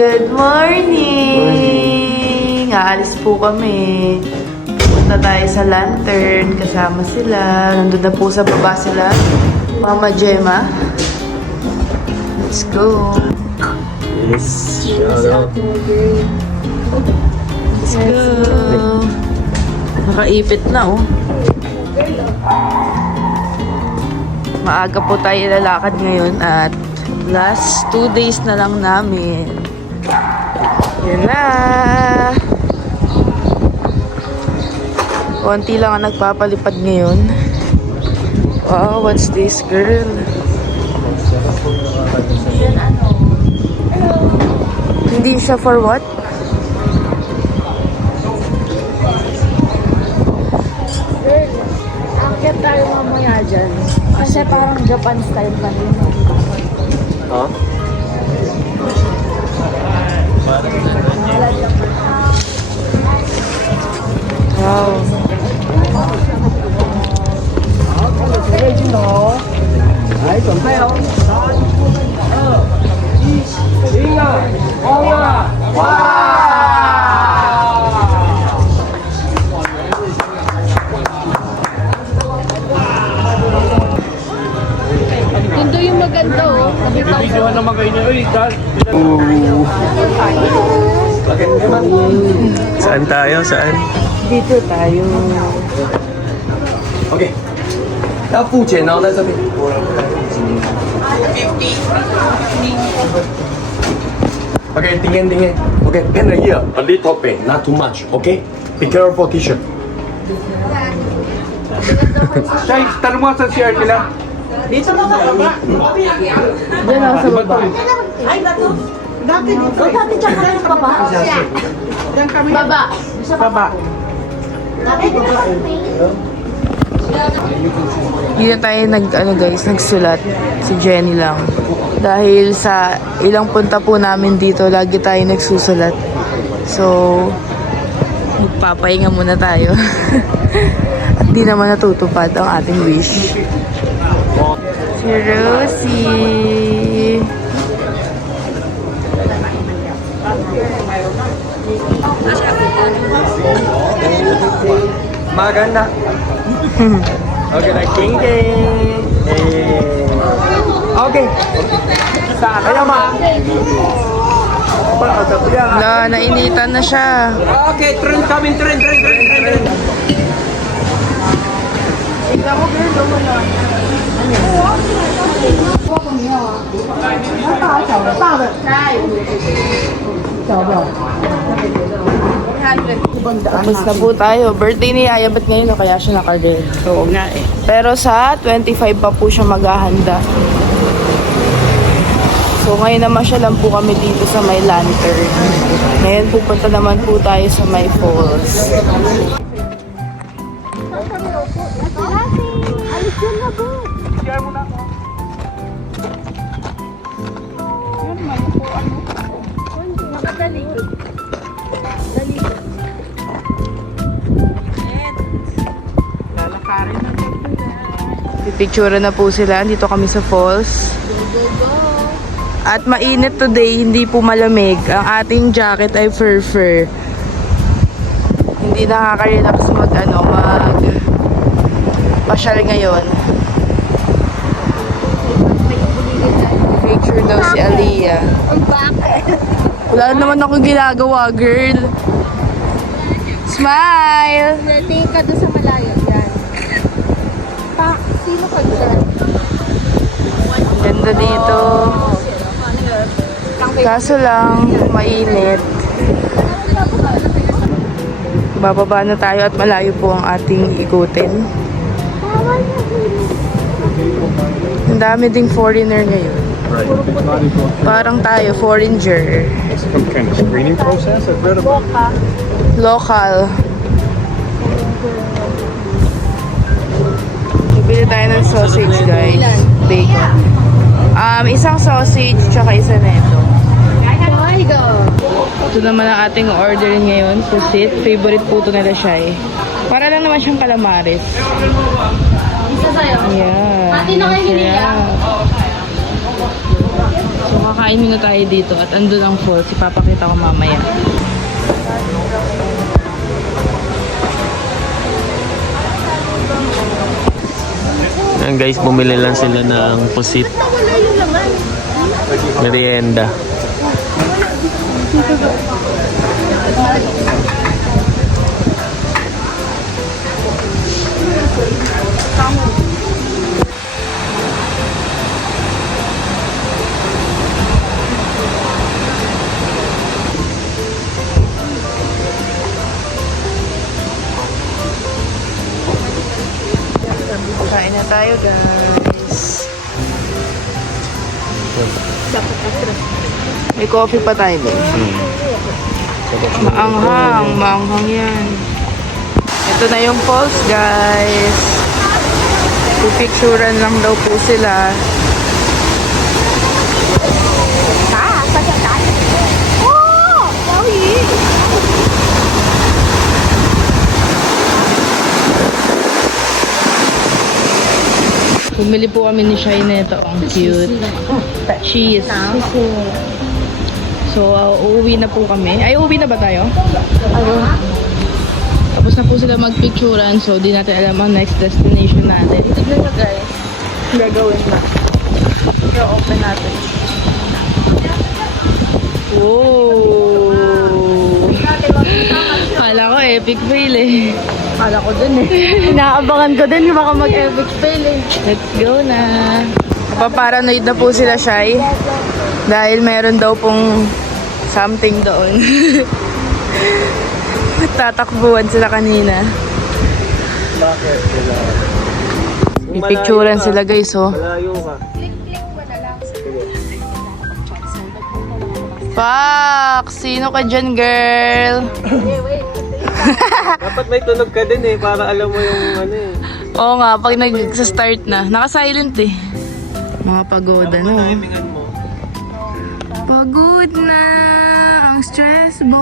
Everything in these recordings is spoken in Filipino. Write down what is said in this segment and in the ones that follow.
Good morning! Aalis po kami. Punta tayo sa Lantern. Kasama sila. Nandun na po sa baba sila. Mama Gemma. Let's go. Yes. Shout out. Let's go. Nakaipit na, oh. Maaga po tayo lalakad ngayon at last 2 days na lang namin. Yan na. Konti lang ang nagpapalipad ngayon. Wow, what's this, girl? Hindi siya for what? Akit tayo mamaya dyan. Kasi parang Japan style kanina. Huh? Wow. Tundo yung maganda oh. Bibidyohan naman kayo niyo. Saan tayo? Saan? Dito tayo. OK。要付钱哦，在这边。OK， tingin. OK, pen here, a little pen, not too much. OK, be careful, teacher. Chay, tanong mo sa CR nila. Diyan lang sa baba. Dati dyan ka sa baba. Baba. Sa baba. Dito tayo nagsulat. Si Jenny lang. Dahil sa ilang punta po namin dito, lagi tayo nagsusulat. So, magpapahinga muna tayo. At di naman natutupad ang ating wish. Si Rosie. Maganda. Okay, like king. Okay. Ayan ma. Wala, nainitan na siya. Okay, turn coming, turn. Tapos na po tayo. Birthday ni Yaya, ba't ngayon kaya siya naka-red? Oo nga eh. Pero sa 25 pa po siya maghahanda. So ngayon naman siya lang po kami dito sa may Lantern. Ngayon pupunta naman po tayo sa may falls. Alis yun na po. Nakadali. Pipicture na po sila. Dito kami sa falls. At mainit today, hindi po malamig. Ang ating jacket ay fur. Hindi nakaka-relax mag pasyal ngayon. Picture daw si Aliyah. Wala naman akong ginagawa, girl. Smile! Tingin ka doon sa malayo. Yan. Sino ka dyan? Ganda dito. Kaso lang, mainit. Bababa na tayo at malayo po ang ating ikutin. Ang dami ding foreigner ngayon. Parang tayo, foreigner. Some kind of screening process? I've read about Local. Bili tayo ng sausage, guys. Bacon. Isang sausage, tsaka isa nito. Ito naman ang ating orderin ngayon. Pusit. Favorite po ito nila siya eh. Para lang naman siyang calamares. Isa sa'yo. Yeah. Pati na kayo hinila. So kakain muna tayo dito at andun ang falls. Ipapakita ko mamaya. Ayan guys, bumili lang sila ng pusit. Merienda. Kain na tayo, guys. May coffee pa tayo, din. Maanghang yan. Ito na yung falls, guys. Pipicturan lang daw po sila. Bumili po kami ni Shai nito. Ang cute. Cheese. So, uuwi na po kami. Ay, uuwi na ba tayo? Tapos na po sila magpicturan. So, di natin alam ang next destination natin. Tignan nyo, guys. Gagawin na. So, open natin. Wow! Kala ko epic fail eh. Kala ko dun eh. Inaabangan ko din baka mag-epic fail eh. Let's go na. Paparanoid na po sila, Shai. Dahil meron daw pong something doon. Tatakbuhan sila kanina. Bakit? Pipicturan sila, guys, oh. Malayo ka. Fuck! Sino ka dyan, girl? Dapat may tunog ka din eh, para alam mo yung ano eh. Oo nga, pag nag-start na. Naka-silent eh. Mga pagoda, no? Timingan mo. Pagod na ang stress ball.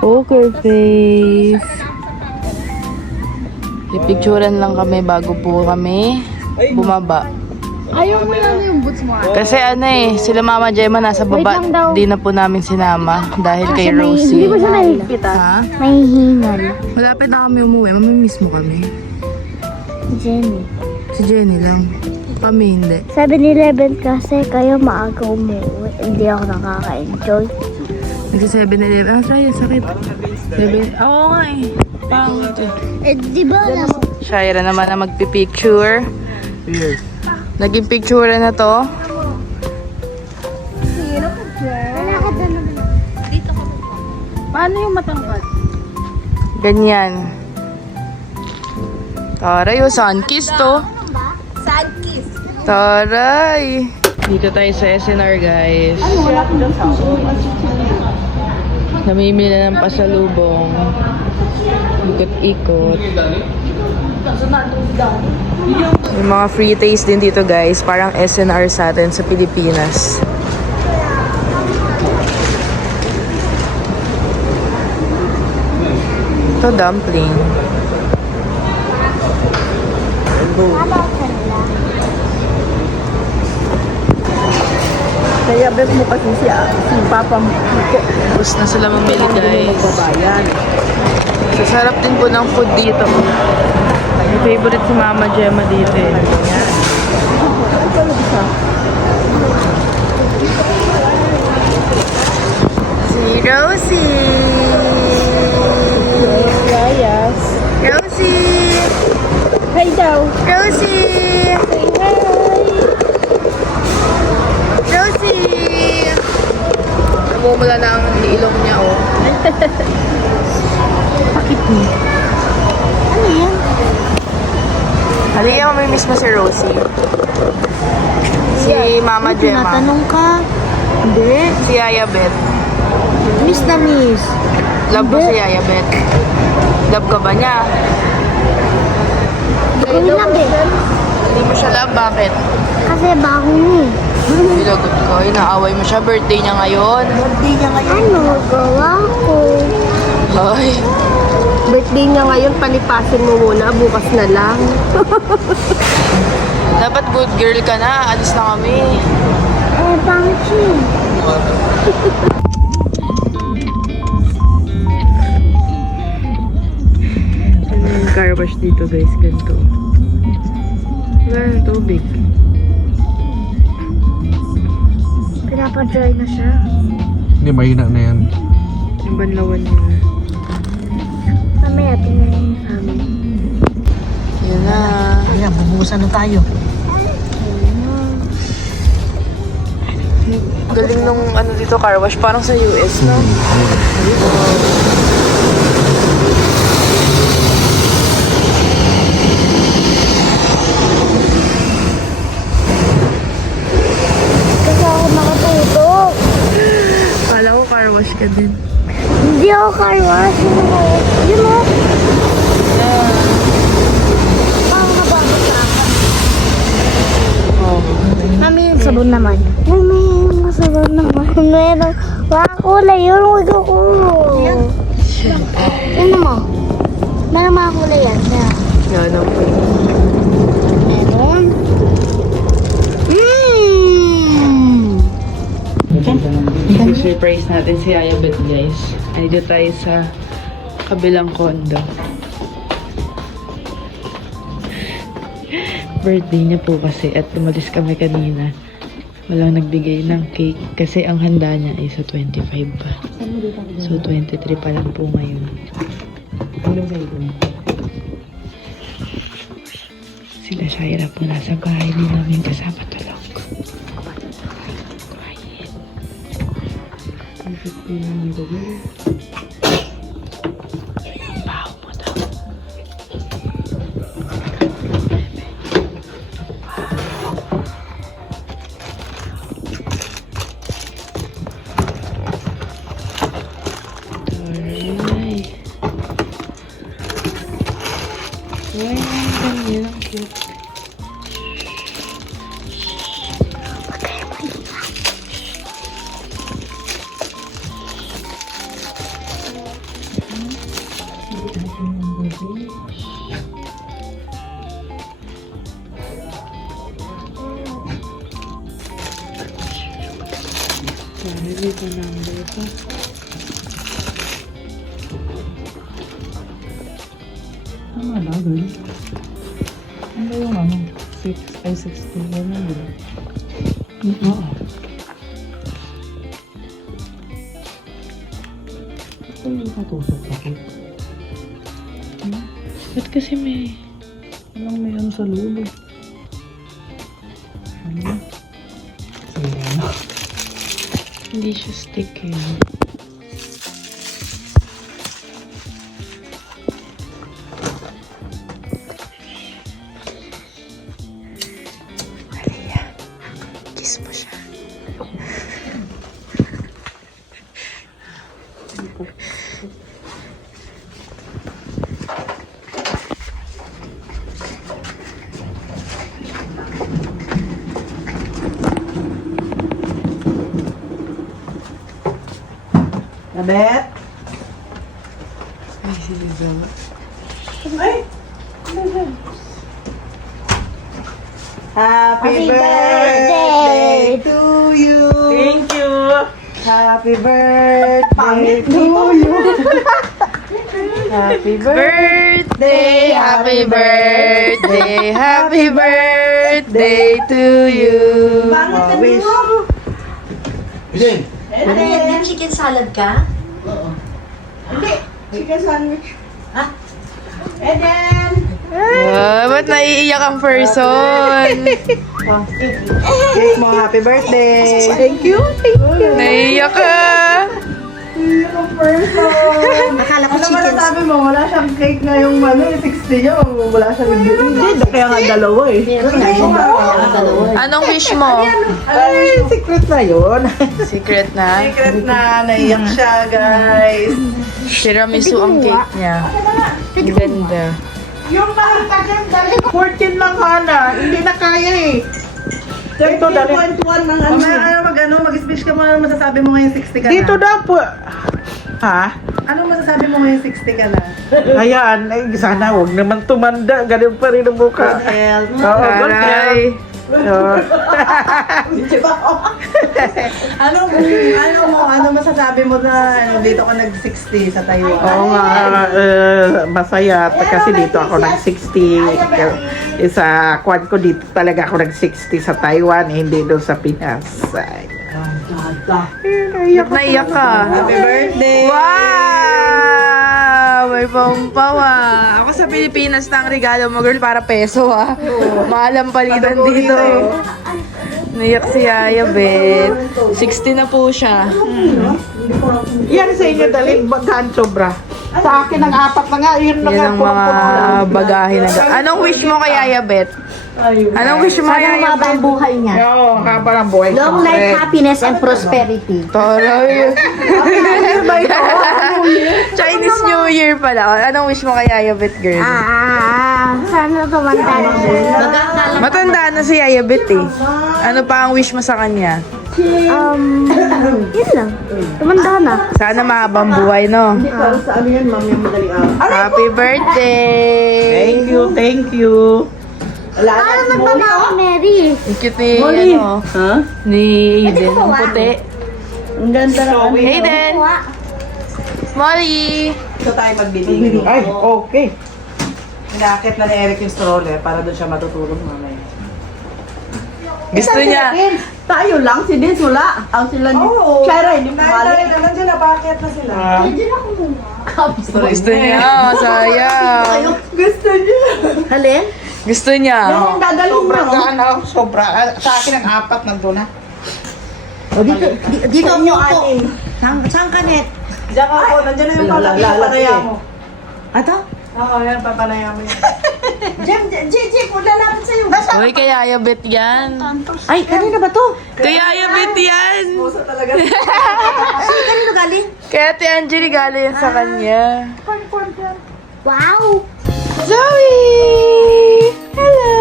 Poker face. Pipicturan lang kami bago po kami bumaba. Ayaw mo lang yung boots mo. Kasi ano eh, sila Mama Gemma nasa baba. Di na po namin sinama dahil kay Rosie. Hindi ba siya nahigpit Ha? May hingal. Malapit na kami umuwi. Mamimiss mo kami. Jenny. Si Jenny lang. Kami hindi. 7-Eleven kasi kayo maaga umuwi. Hindi ako nakaka-enjoy. Nagsa 7-Eleven. Ah, saya, sakit. Oo nga eh. Pangit eh. Eh, di ba alam mo? Shaira naman na magpipicture. Yes. Naging picture na to. Paano yung matangkad? Ganyan. Taray, oh, sun kiss to. Sunkiss. Taray. Dito tayo sa SNR, guys. Namimili na ng pasalubong. Ikot-ikot. May mga free taste din dito, guys. Parang SNR sa atin sa Pilipinas. Ito, dumpling. Kaya bet mo kasi si Papa mo. Tapos na sila mamili, guys. Sasarap din po ng food dito. Yung favorite si Mama Gemma dito eh. Yan. Si Rosie! Layas. Rosie! Hi daw. Rosie! Say hi. Rosie! Namumula na ang ilong niya, oh. Bakit niya? Ano yan? Halika, mamimiss mo si Rosie. Si Mama Gemma. Tinatanong ka? Hindi. Si Yaya Beth. Miss na miss. Love mo si Yaya Beth. Love ka ba niya? Hindi lang eh. Hindi mo siya love, bakit? Kasi bago niya eh. Nilagot ko, inaaway mo siya. Birthday niya ngayon. Birthday niya ngayon. Ano gawa ko? Ay, Birthday niya ngayon, palipasin mo muna. Bukas na lang. Dapat good girl ka na. Alis na kami. Pangit yun. Ano yung car wash dito guys? Ganito. Wala ng tubig. Pinapa-dry na siya. Hindi, mahina na yan. Yung banlawan niya. Mamaya, tingnan sa amin. Yan na. Ayan, bubuhusan na tayo. Galing nung ano dito car wash. Parang sa US, no? Kasi ako nakatutok. Kala ko car wash ka din. Hindi ako car wash. Yun o. Parang nababasa sa akin. Oh. Mami, yung sabon naman. Mami, yung sabon naman. Meron. Wala kulay yun. Huwag ako. Yan naman. Meron mga kulay yan. Yan. Yan ang Meron. surprise natin si Aya Bet guys. Ay dito tayo sa kabilang condo. Birthday niya po kasi at umalis kami kanina. Walang nagbigay ng cake kasi ang handa niya ay sa 25 pa. So 23 pa lang po ngayon. Sila Shaira po nasa bahay din namin kasama tulog. Baho mo daw. Taray. Ay, ang ganyan ang cute. Sorry, dito number pa. Ano na, girl? Ano yung ano? 6 ay 60 na na, girl? Oo. Ito yung katusok ako. Ba't kasi may... Walang may ano sa loob. Ano? Sige, ano? Hindi siya stick eh. Maria, kiss mo siya. Nabet? Ay, si Lizo. Happy birthday to you! Thank you! Happy birthday to you! Happy birthday, happy birthday, happy birthday to you. Wish. Eden, Chicken salad ka? Chicken sandwich. Eden! Ba't naiiyak ang person? Cake mo, happy birthday! Thank you! Naiiyak ka. Akala ko Ano ba chicken nasabi mo? Wala siyang cake na yung ano, yung 60 niya. Wala siyang hindi. Kaya nga dalawa eh. Anong wish mo? Ay, secret na yun. Secret na? Secret na, naiyak siya, guys. Tiramisu ang cake niya. Ang ganda. Yung nakita niya, dali 14 lang Hana. Hindi na kaya eh. Dito, dali. 13.1 ang ano. Ano mag-speech ka mo, ano masasabi mo ngayon 60 ka na? Dito daw po. Ha? Anong masasabi mo ngayon 60 ka na? Ayan, ay, sana huwag naman tumanda. Ganun pa rin ang mukha. Health. Oo, good health. Aray. Oo. Ano masasabi mo na dito ka nag-60 sa Taiwan? Oo nga, masaya kasi dito ako nag-60. Sa kwan ko dito talaga ako nag-60 sa Taiwan, hindi doon sa Pinas. Ay. Naiyak ka. Happy birthday! Wow! May pampawa. Ako sa Pilipinas na ang regalo mo, girl, para peso, ha? Mahal ang palitan dito. Naiyak si Yaya, Bet. 60 na po siya. Yan sa inyo dalhin, bagaan sobra. Sa akin ang 4 na nga, yun na Yan nga. ang mga bagahe na. Anong wish mo kay Yaya, Bet? Anong wish mo kay Sana Yaya, umaba ang buhay niya. Oo, haba ng buhay. Long life, happiness, and prosperity. Toroy. Chinese New Year pala. Anong wish mo kay Yaya, Bet, girl? Sana tumanda na siya. Matanda na si Yaya, Bet, eh. Ano pa ang wish mo sa kanya? Yun lang. Tumanda na. Sana mahabang buhay, no? Para sa ano yan, ma'am, yung madaling araw. Happy birthday! Thank you. Paano nagtanda ako, Mary? Ang cute ni, ano, ni Aiden. Ang puti. Ang ganda na kami. Aiden! Molly! Ito tayo magbibigay. Ay, okay. Hinakit na ni Eric yung stroller para doon siya matutulog mamaya. Gusto niya. Tayo lang, si Dins wala. Ang sila ni Clara, hindi mo mali. Nandiyan na, bakit na sila? Gusto niya. Sayang. Gusto niya. Halin? Gusto niya. Yung dadalhin mo. Sobra ka, ano? Sobra. Sa akin ang 4 nandun na. Dito Sa inyo, ako. ating. Saan ka, Net? Diyan ka po, nandiyan na yung papanaya mo. Ato? Oo, yan, papanaya mo yan. Punta natin sa'yo. Uy, kay Yaya Bet yan. Ay, kanina ba to? Kay Yaya Bet yan. Puso talaga. Kanino galing? Kaya Ate Angeli galing yan sa kanya. Wow! Zoe! Hello!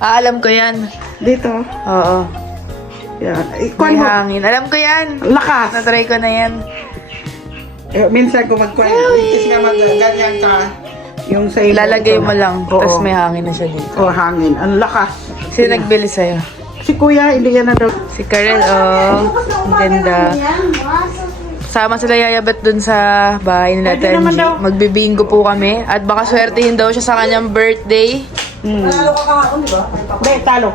Alam ko yan. Dito. Oo. Yan. May Kwan mo. hangin. Alam ko yan. Lakas. Natry ko na yan. Minsan ko magkwan. Kasi nga ganyan ka. Yung sa ilo. Ilalagay mo lang. Oo. Tapos may hangin na siya dito. Oh, hangin. Ang lakas. Sino nagbili sa'yo? Si kuya, hindi yan na daw. Si Karel, oh. Ang ganda. Sama sila Yayabet dun sa bahay nila Pwede naman Tenji. daw. Magbibingo po kami. At baka swertihin daw siya sa kanyang birthday. Nanalo ka kahapon, di ba? Hindi, talo.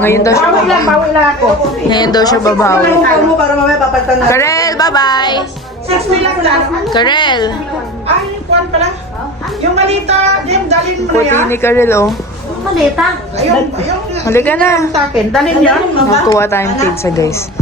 Ngayon daw siya Bawi lang ako. Ngayon daw siya babawi. Ano mo para mamaya papalitan na. Karel, bye-bye! 6 lang talo. Karel! Ay, yung kwan pala. Yung malita, yung dalhin mo na Puti yan. ni Karel, oh. Maleta. Yung Halika na. sa akin, dalhin yan. Nakuha tayong pizza, guys.